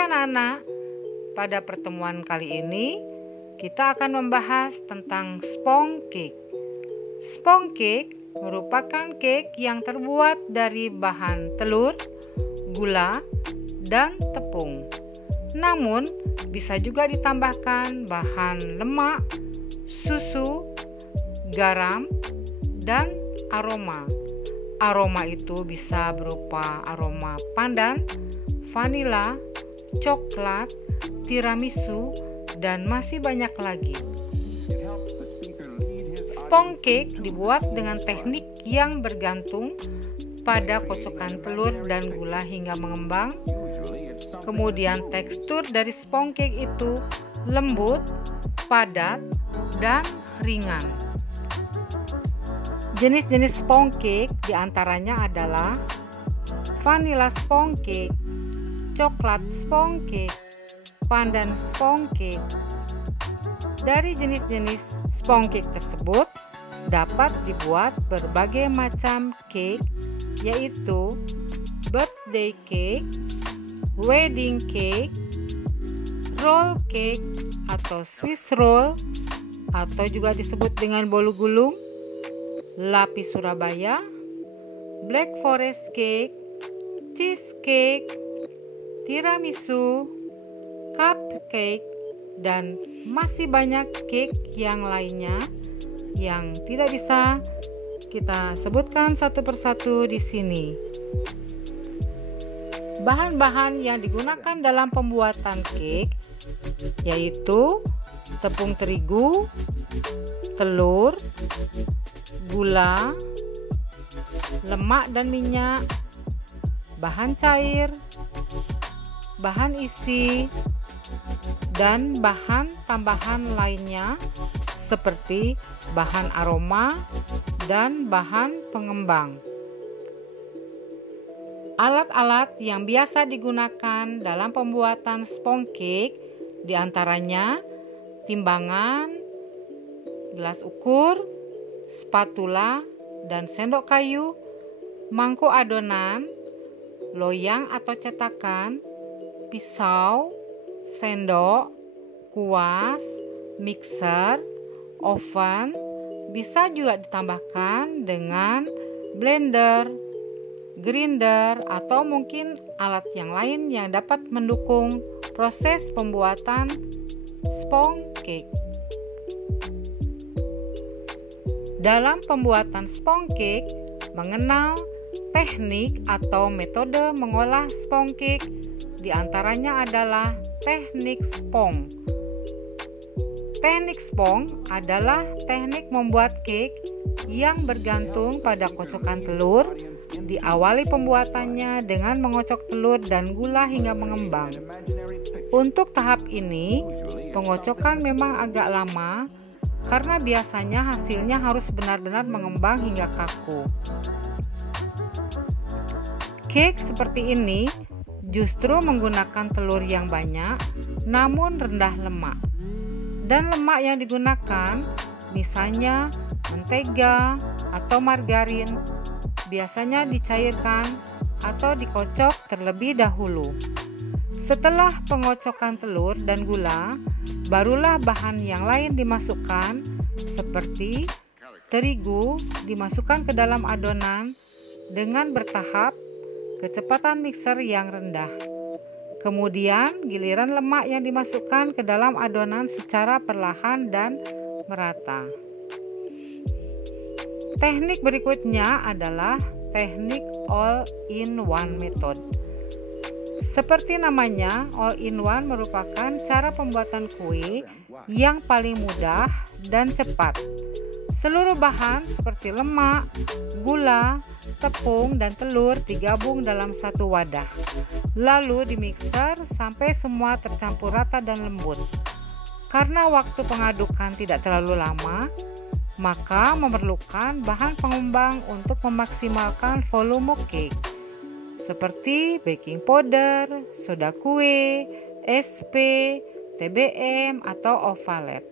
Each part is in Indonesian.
anak-anak, pada pertemuan kali ini kita akan membahas tentang sponge cake. Sponge cake merupakan cake yang terbuat dari bahan telur, gula, dan tepung. Namun, bisa juga ditambahkan bahan lemak, susu, garam, dan aroma. Aroma itu bisa berupa aroma pandan, vanila, coklat, tiramisu, dan masih banyak lagi. Sponge cake dibuat dengan teknik yang bergantung pada kocokan telur dan gula hingga mengembang. Kemudian tekstur dari sponge cake itu lembut, padat, dan ringan. Jenis-jenis sponge cake diantaranya adalah vanilla sponge cake, coklat sponge cake, pandan sponge cake. Dari jenis-jenis sponge cake tersebut dapat dibuat berbagai macam cake, yaitu birthday cake, wedding cake, roll cake atau Swiss roll, atau juga disebut dengan bolu gulung, lapis Surabaya, black forest cake, cheesecake, tiramisu, cupcake, dan masih banyak cake yang lainnya yang tidak bisa kita sebutkan satu persatu di sini. Bahan-bahan yang digunakan dalam pembuatan cake yaitu tepung terigu, telur, gula, lemak dan minyak, bahan cair, bahan isi, dan bahan tambahan lainnya seperti bahan aroma dan bahan pengembang. Alat-alat yang biasa digunakan dalam pembuatan sponge cake diantaranya timbangan, gelas ukur, spatula dan sendok kayu, mangkuk adonan, loyang atau cetakan, pisau, sendok, kuas, mixer, oven. Bisa juga ditambahkan dengan blender, grinder, atau mungkin alat yang lain yang dapat mendukung proses pembuatan sponge cake. Dalam pembuatan sponge cake, mengenal teknik atau metode mengolah sponge cake diantaranya adalah teknik sponge. Teknik sponge adalah teknik membuat cake yang bergantung pada kocokan telur. Diawali pembuatannya dengan mengocok telur dan gula hingga mengembang. Untuk tahap ini, pengocokan memang agak lama karena biasanya hasilnya harus benar-benar mengembang hingga kaku. Cake seperti ini justru menggunakan telur yang banyak namun rendah lemak. Dan lemak yang digunakan misalnya mentega atau margarin biasanya dicairkan atau dikocok terlebih dahulu. Setelah pengocokan telur dan gula, barulah bahan yang lain dimasukkan seperti terigu dimasukkan ke dalam adonan dengan bertahap, kecepatan mixer yang rendah. Kemudian giliran lemak yang dimasukkan ke dalam adonan secara perlahan dan merata. Teknik berikutnya adalah teknik all-in-one method. Seperti namanya, all-in-one merupakan cara pembuatan kue yang paling mudah dan cepat. Seluruh bahan seperti lemak, gula, tepung, dan telur digabung dalam satu wadah. Lalu dimixer sampai semua tercampur rata dan lembut. Karena waktu pengadukan tidak terlalu lama, maka memerlukan bahan pengembang untuk memaksimalkan volume cake, seperti baking powder, soda kue, SP, TBM, atau ovalet.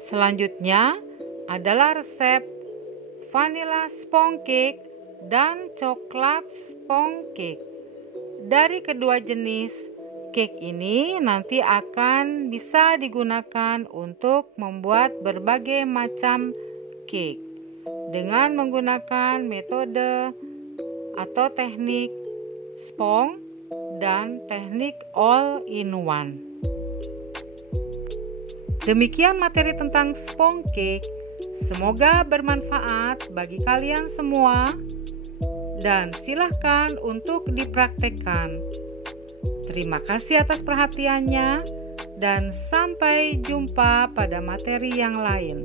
Selanjutnya adalah resep vanilla sponge cake dan coklat sponge cake. Dari kedua jenis cake ini nanti akan bisa digunakan untuk membuat berbagai macam cake dengan menggunakan metode atau teknik sponge dan teknik all-in-one. Demikian materi tentang sponge cake. Semoga bermanfaat bagi kalian semua dan silahkan untuk dipraktekkan. Terima kasih atas perhatiannya dan sampai jumpa pada materi yang lain.